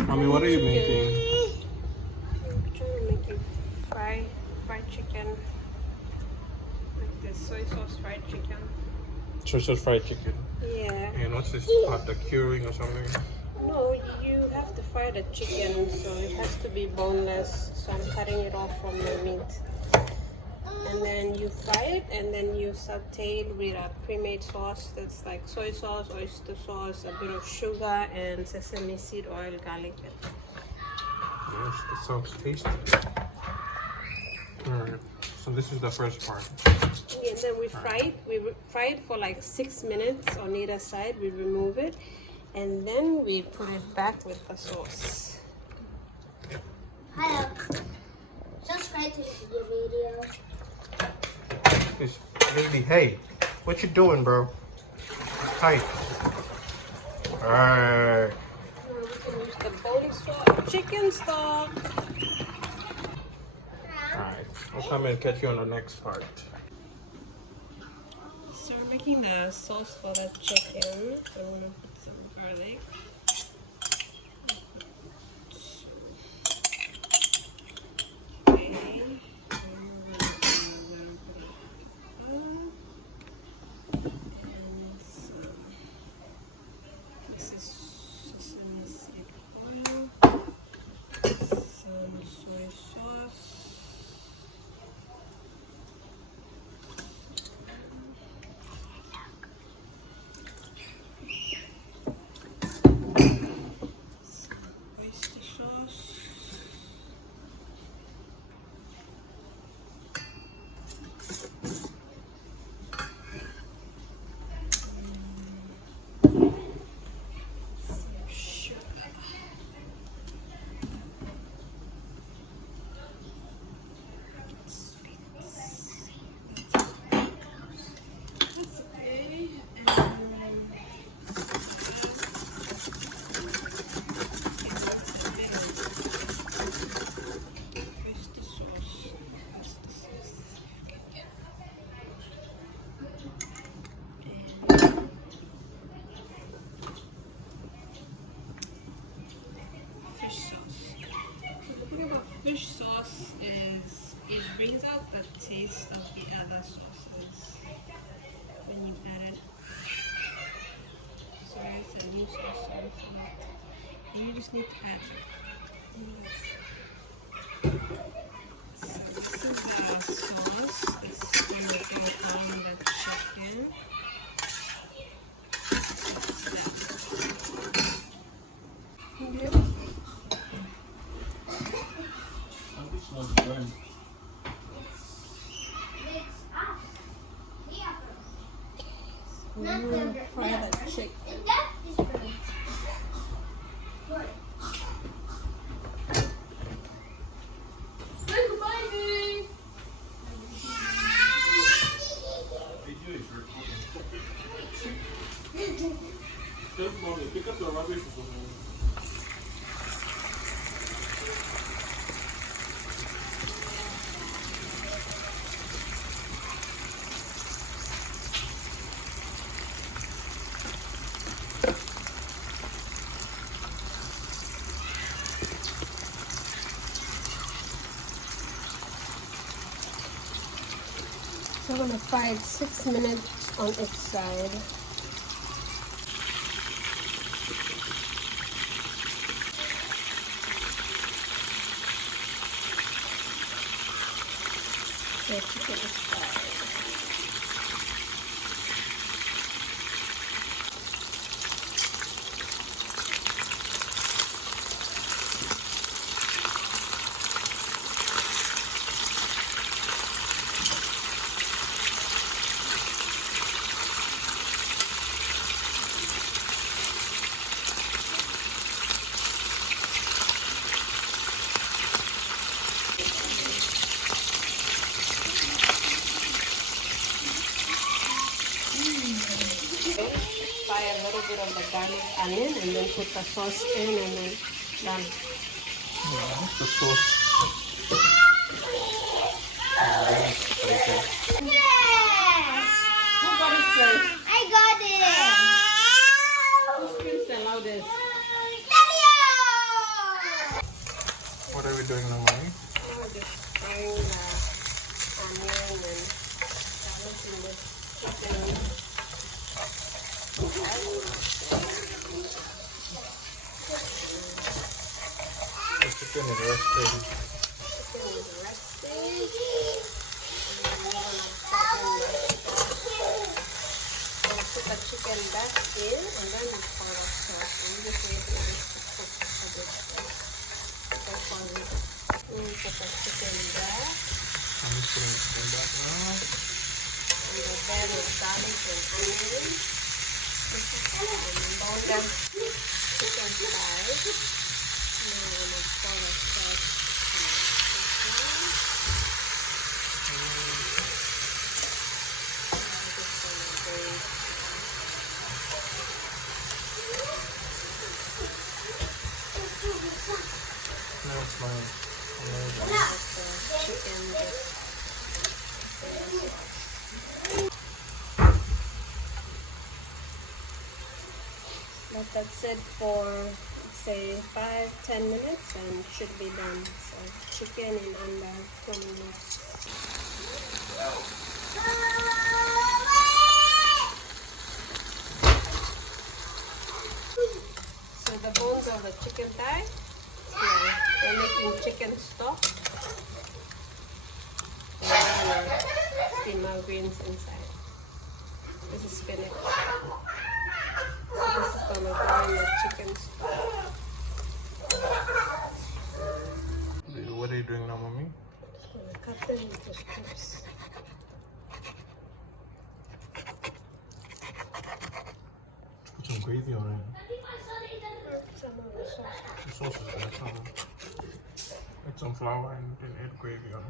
Mommy, what are you making? I'm trying to make you fried chicken. Like this soy sauce fried chicken. Church's fried chicken. Yeah. And what's this pot? The curing or something? No, you have to fry the chicken, so it has to be boneless. So I'm cutting it off from the meat. And then you fry it, and then you saute it with a pre-made sauce that's like soy sauce, oyster sauce, a bit of sugar, and sesame seed oil, garlic. Yes, that sounds tasty. Alright, so this is the first part. And then we fry it. We fry it for like 6 minutes on either side. We remove it, and then we put it back with the sauce. Hello. Subscribe to the video. This baby, hey, what you doing, bro? Hi. Alright. Now we can use the bone stock, chicken stock. Alright, I'll come and catch you on the next part. So we're making the sauce for the chicken. So we're gonna put some garlic. Okay. This is sesame seed oil. Some soy sauce. Oyster sauce. Some sugar. Sweets. That's okay. Oyster sauce. Fish sauce. The thing about fish sauce is it brings out the taste of the other sauces when you add it. So it's a new sauce. And you just need to add it. So this is the sauce that's going to go on the chicken. We're going to fry the chicken. Pick up the rubbish. So we're going to fry it 6 minutes on each side. The chicken is fried. Fry a little bit of the garlic onion and then put the sauce in and then done. The sauce. Yes! Who got it first? I got it! Who screams the loudest? Daddy-o! What are we doing now, mommy? Oh, just frying the onion and garlic in the chicken. The chicken is resting. Chicken is resting. And then we're gonna put in the chicken back in, and then we pour the sauce. And we just wait for this to cook a bit. Put the chicken back. I'm just putting the chicken back now. And the bed of garlic and onion. And all that chicken thighs. Now I'm gonna pour the sauce. Now it's mine. Let that sit for say 5-10 minutes and should be done. So chicken in under 20 minutes. So the bones of the chicken thigh, we're making chicken stock. And we're gonna steam our greens inside. This is spinach. So this is gonna go in the chicken stock. What are you doing now, mommy? I'm gonna cut them into strips. Put some gravy on it. Some of the sauce. The sauce is good. Add some flour and then add gravy on it.